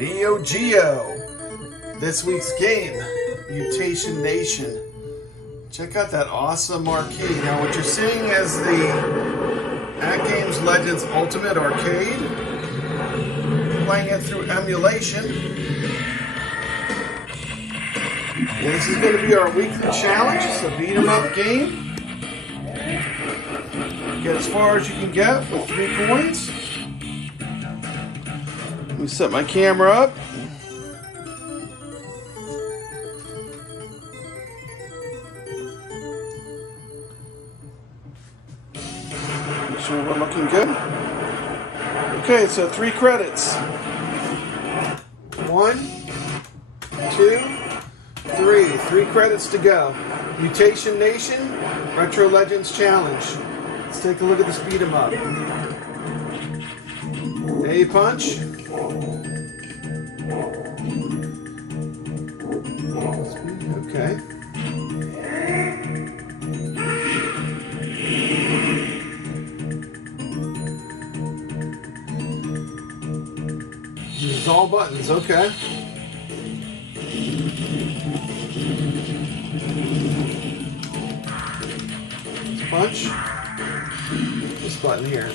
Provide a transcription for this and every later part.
Neo Geo. This week's game, Mutation Nation. Check out that awesome arcade. Now what you're seeing is the AtGames Legends Ultimate Arcade. Playing it through emulation. And this is going to be our weekly challenge. It's a beat 'em up game. Get as far as you can get with 3 coins. Let me set my camera up. Make sure we're looking good. Okay, so 3 credits. 1, 2, 3. 3 credits to go. Mutation Nation, Retro Legends Challenge. Let's take a look at this beat 'em up. A punch. Okay. This is all buttons, okay. Let's punch. This button here.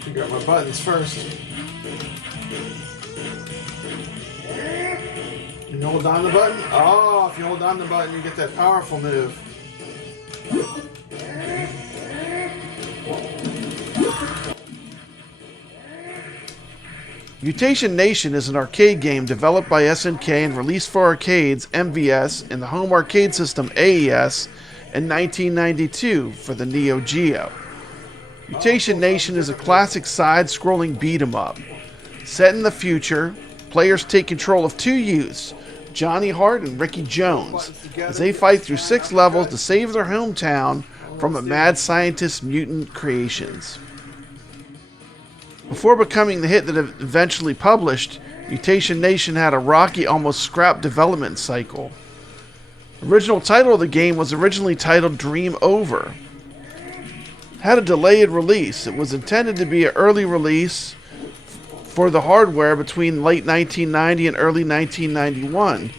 Figure out my buttons first. You hold down the button? Oh, if you hold down the button, you get that powerful move. Mutation Nation is an arcade game developed by SNK and released for arcades, MVS, and the home arcade system AES in 1992 for the Neo Geo. Mutation Nation is a classic side-scrolling beat-em-up. Set in the future, players take control of 2 youths, Johnny Hart and Ricky Jones, as they fight through 6 levels to save their hometown from a mad scientist's mutant creations. Before becoming the hit that it eventually published, Mutation Nation had a rocky, almost scrapped development cycle. The original title of the game was originally titled Dream Over. It had a delayed release. It was intended to be an early release for the hardware between late 1990 and early 1991,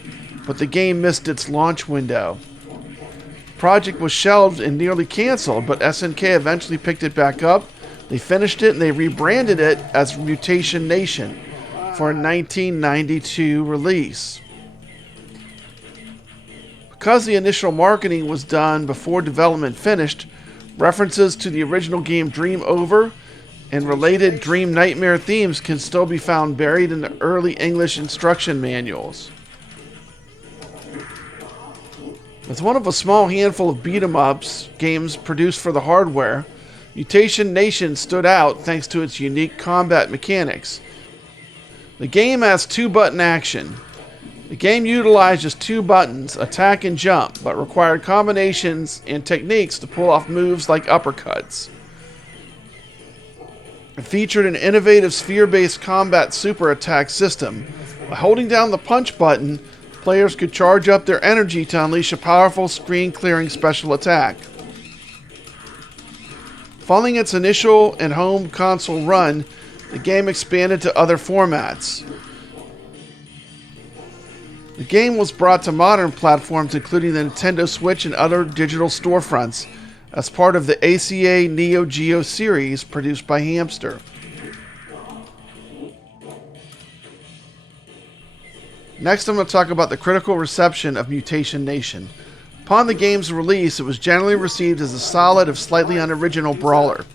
but the game missed its launch window. The project was shelved and nearly canceled, but SNK eventually picked it back up. They finished it and they rebranded it as Mutation Nation for a 1992 release. Because the initial marketing was done before development finished, references to the original game Dream Over and related Dream Nightmare themes can still be found buried in the early English instruction manuals. As one of a small handful of beat-em-ups games produced for the hardware, Mutation Nation stood out thanks to its unique combat mechanics. The game has 2-button action. The game utilized just 2 buttons, attack and jump, but required combinations and techniques to pull off moves like uppercuts. It featured an innovative sphere-based combat super attack system. By holding down the punch button, players could charge up their energy to unleash a powerful screen-clearing special attack. Following its initial and home console run, the game expanded to other formats. The game was brought to modern platforms including the Nintendo Switch and other digital storefronts as part of the ACA Neo Geo series produced by Hamster. Next I'm going to talk about the critical reception of Mutation Nation. Upon the game's release, it was generally received as a solid if slightly unoriginal brawler.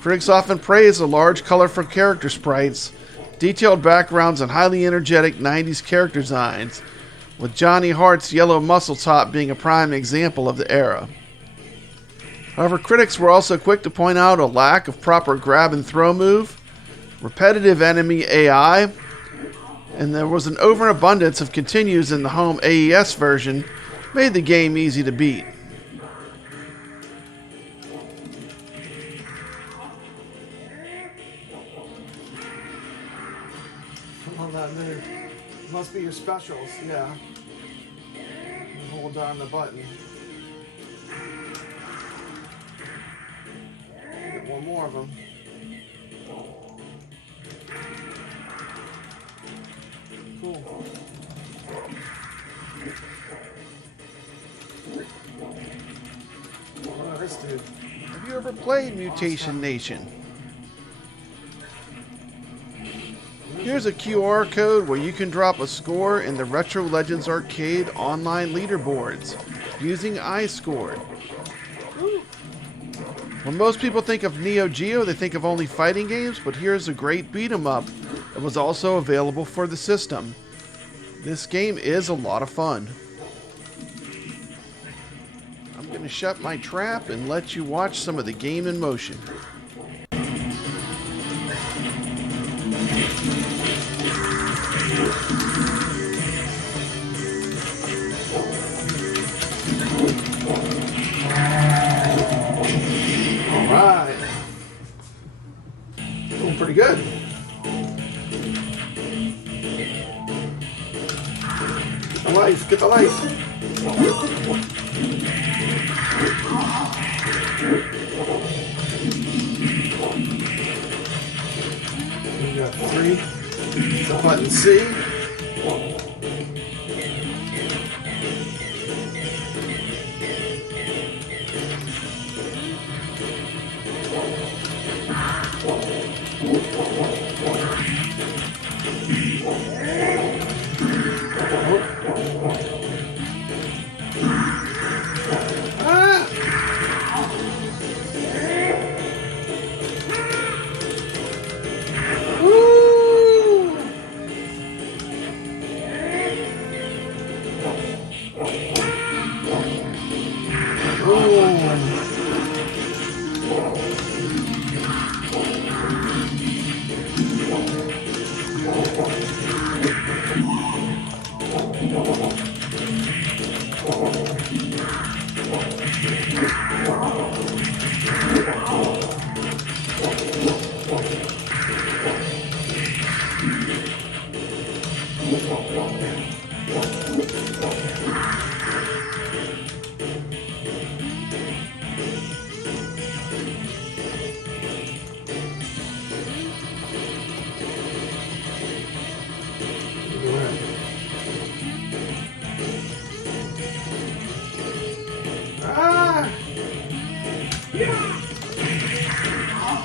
Critics often praised the large, colorful character sprites, detailed backgrounds, and highly energetic 90s character designs, with Johnny Hart's yellow muscle top being a prime example of the era. However, critics were also quick to point out a lack of proper grab and throw move, repetitive enemy AI, and there was an overabundance of continues in the home AES version, made the game easy to beat. On that move. Must be your specials, yeah. Hold down the button. Get one more of them. play Mutation Nation. Here's a QR code where you can drop a score in the Retro Legends Arcade online leaderboards using iScored. When most people think of Neo Geo, they think of only fighting games, but here's a great beat 'em up that was also available for the system. This game is a lot of fun. I'm going to shut my trap and let you watch some of the game in motion. Alright. Doing pretty good. Get the life, get the life. We got 3. The button C.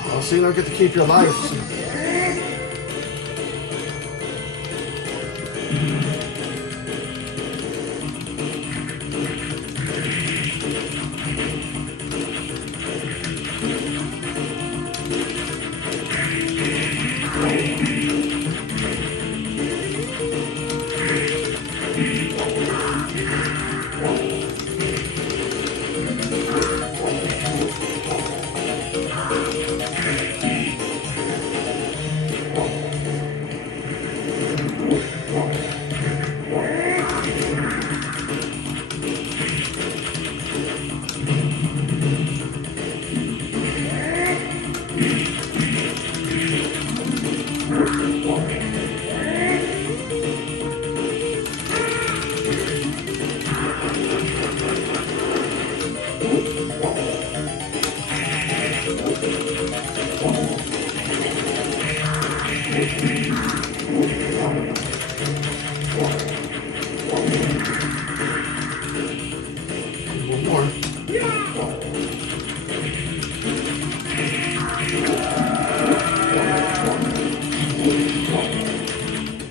Well, so you don't get to keep your life.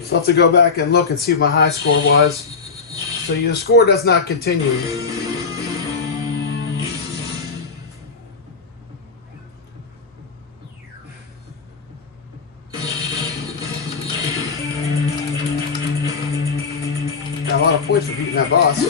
So I have to go back and look and see what my high score was. So your score does not continue. Got a lot of points for beating that boss.